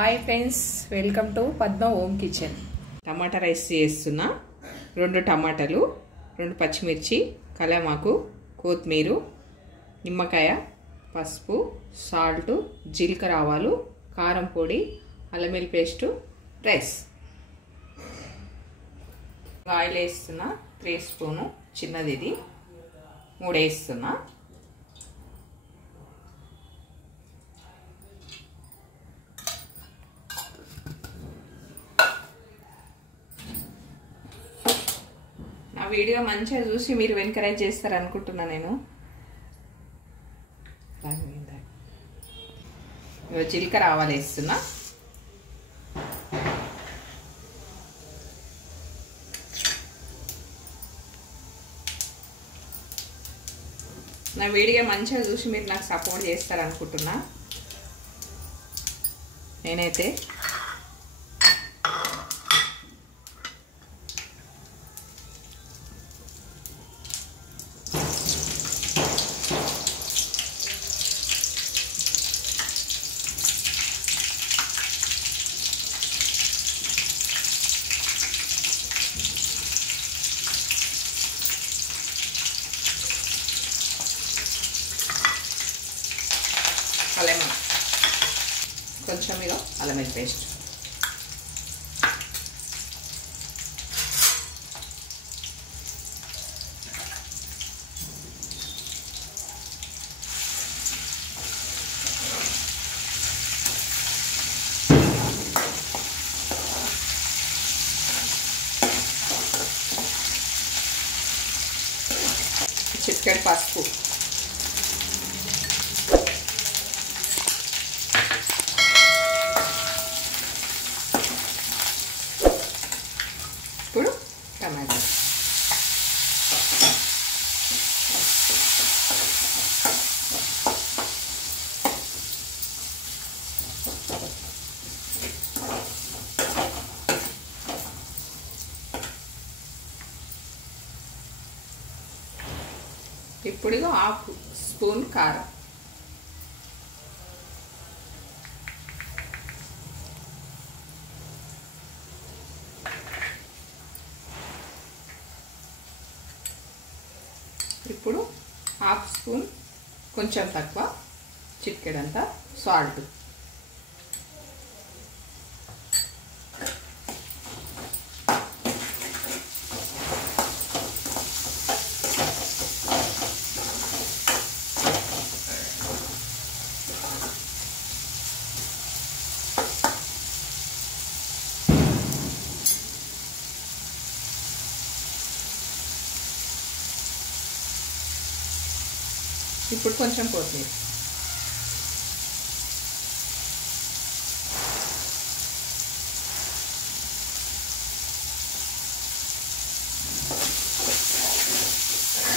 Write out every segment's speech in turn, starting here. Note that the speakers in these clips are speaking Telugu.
Hi friends, welcome to Padma home kitchen. Tomato rice చేస్తున్నా. 2 టమాటాలు, 2 పచ్చిమిర్చి, కలమాకు, కొత్తిమీర, నిమ్మకాయ, పసుపు, సాల్ట్, జీలకర్ర, ఆవాలు, కారం పొడి, అల్లం వెల్లుల్లి పేస్ట్, రైస్. ఆయిల్ వేస్తున్నా 3 స్పూను, చిన్నది ఇది 3 వేస్తున్నా. నా వీడియో మంచిగా చూసి మీరు ఎంకరేజ్ చేస్తారు అనుకుంటున్నా. నేను జీలకర్ర ఆవాలు వేస్తున్నా. నా వీడియో మంచిగా చూసి మీరు నాకు సపోర్ట్ చేస్తారు అనుకుంటున్నా. నేనైతే కొంచెం ఇదో అల్లం వెల్లుల్లి పేస్ట్. చిటికెడు పసుపు. ఇప్పుడు టమాటా. ఇప్పుడు 1/2 స్పూన్ కారం. ఇప్పుడు 1/2 స్పూన్, కొంచెం తక్కువ, చిటికెడంతా సాల్ట్. ఇప్పుడు కొంచెం కొత్తిమీర.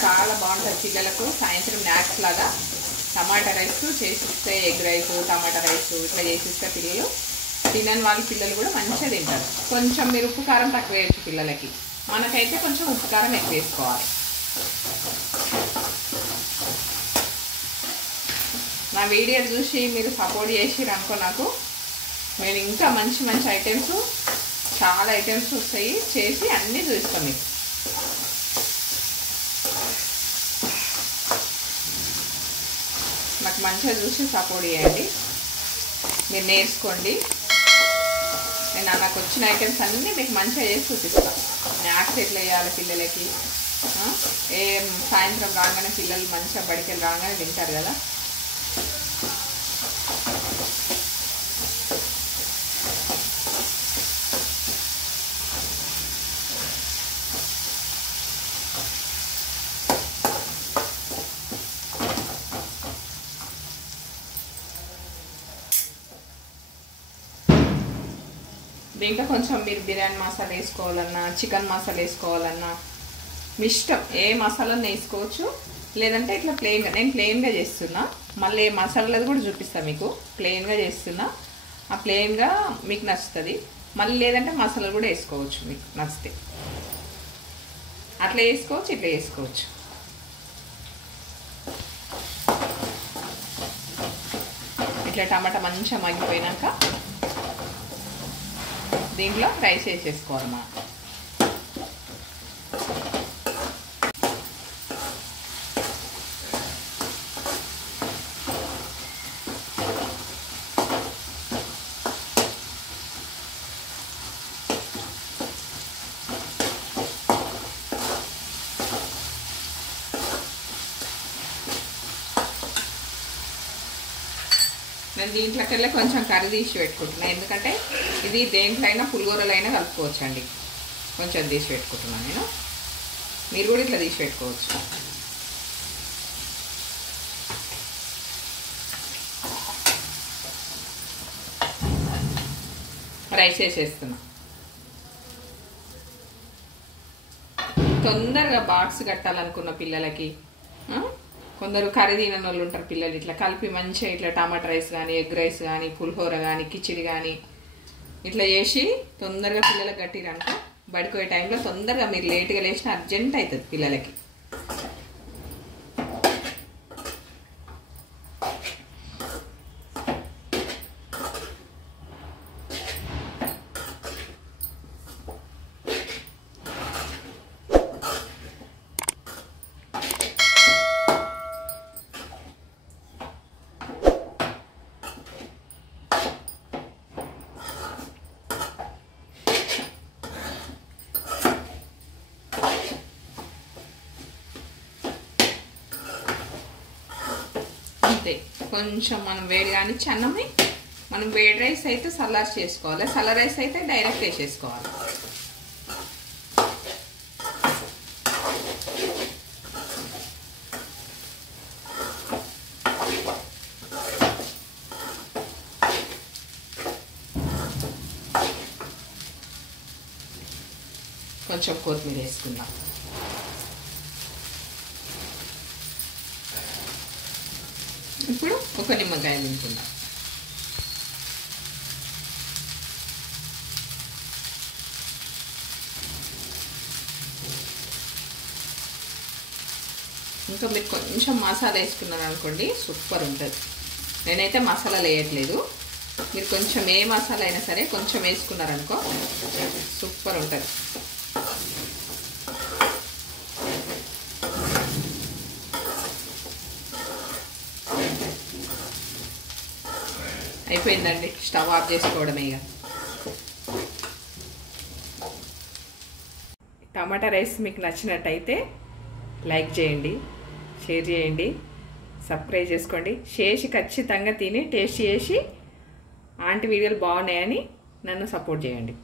చాలా బాగుంటుంది పిల్లలకు సాయంత్రం స్నాక్స్ లాగా. టమాటా రైస్ చేసిస్తే, ఎగ్ రైస్, టమాటా రైస్ ఇట్లా చేసిస్తే పిల్లలు తినని వాళ్ళ పిల్లలు కూడా మంచిగా తింటారు. కొంచెం మీరు ఉప్పు కారం తక్కువ వేయచ్చు పిల్లలకి. మనకైతే కొంచెం ఉప్పు కారం ఎక్కువ వేసుకోవాలి. నా వీడియో చూసి మీరు సపోర్ట్ చేసిరు అనుకో, నాకు నేను ఇంకా మంచి మంచి ఐటమ్స్, చాలా ఐటమ్స్ వస్తాయి చేసి అన్నీ చూస్తాను మీకు. నాకు మంచిగా చూసి సపోర్ట్ చేయండి, మీరు నేర్చుకోండి. నేను నాకు వచ్చిన ఐటమ్స్ అన్నీ మీకు మంచిగా చేసి చూపిస్తాను. స్నాక్స్ ఎట్లా వేయాలి పిల్లలకి. సాయంత్రం రాగానే పిల్లలు మంచిగా బడికి రాగానే తింటారు కదా. దీంట్లో కొంచెం మీరు బిర్యానీ మసాలా వేసుకోవాలన్నా, చికెన్ మసాలా వేసుకోవాలన్నా మీ ఇష్టం. ఏ మసాలాను వేసుకోవచ్చు, లేదంటే ఇట్లా ప్లెయిన్గా. నేను ప్లెయిన్గా చేస్తున్నా, మళ్ళీ ఏ మసాలాది కూడా చూపిస్తాను మీకు. ప్లెయిన్గా చేస్తున్నా, ఆ ప్లెయిన్గా మీకు నచ్చుతుంది. మళ్ళీ లేదంటే మసాలా కూడా వేసుకోవచ్చు మీకు నచ్చితే. అట్లా వేసుకోవచ్చు, ఇట్లా వేసుకోవచ్చు. ఇట్లా టమాటా మంచిగా మగ్గిపోయినాక దీంట్లో రైస్ వేసేసుకోవాలన్నమాట. నేను దీంట్లోకెళ్ళి కొంచెం కర్రీ తీసి పెట్టుకుంటున్నాను, ఎందుకంటే ఇది దేంట్లో అయినా పులిహోరలో అయినా కలుపుకోవచ్చు అండి. కొంచెం తీసి పెట్టుకుంటున్నాను నేను, మీరు కూడా ఇట్లా తీసి పెట్టుకోవచ్చు. రైస్ వేసేస్తున్నా. తొందరగా బాక్స్ కట్టాలనుకున్న పిల్లలకి, కొందరు కర్రీ తినని వాళ్ళు ఉంటారు పిల్లలు, ఇట్లా కలిపి మంచిగా ఇట్లా టమాటా రైస్ కానీ, ఎగ్ రైస్ కానీ, పులిహోర కానీ, కిచిడి కానీ ఇట్లా చేసి తొందరగా పిల్లలకు కట్టిరనుకో, బడిపోయే టైంలో తొందరగా మీరు లేట్గా లేచిన అర్జెంట్ అవుతుంది పిల్లలకి. అంతే, కొంచెం మనం వేడి కానిచ్చి అన్నమే, మనం వేడి రైస్ అయితే సలాడ్ చేసుకోవాలి, సల్ల రైస్ అయితే డైరెక్ట్ వేసేసుకోవాలి. కొంచెం కొత్తిమీర వేసుకుందాం. ఇప్పుడు ఒక నిమ్మకాయ తింటున్నాం. ఇంకా మీరు కొంచెం మసాలా వేసుకున్నారు అనుకోండి, సూపర్ ఉంటుంది. నేనైతే మసాలాలు వేయట్లేదు, మీరు కొంచెం ఏ మసాలా అయినా సరే కొంచెం వేసుకున్నారనుకో సూపర్ ఉంటుంది. అయిపోయిందండి, స్టవ్ ఆఫ్ చేసుకోవడమే. ఇక టమాటా రైస్ మీకు నచ్చినట్టయితే లైక్ చేయండి, షేర్ చేయండి, సబ్స్క్రైబ్ చేసుకోండి. చేసి ఖచ్చితంగా తిని టేస్ట్ చేసి ఆంటీ వీడియోలు బాగున్నాయని నన్ను సపోర్ట్ చేయండి.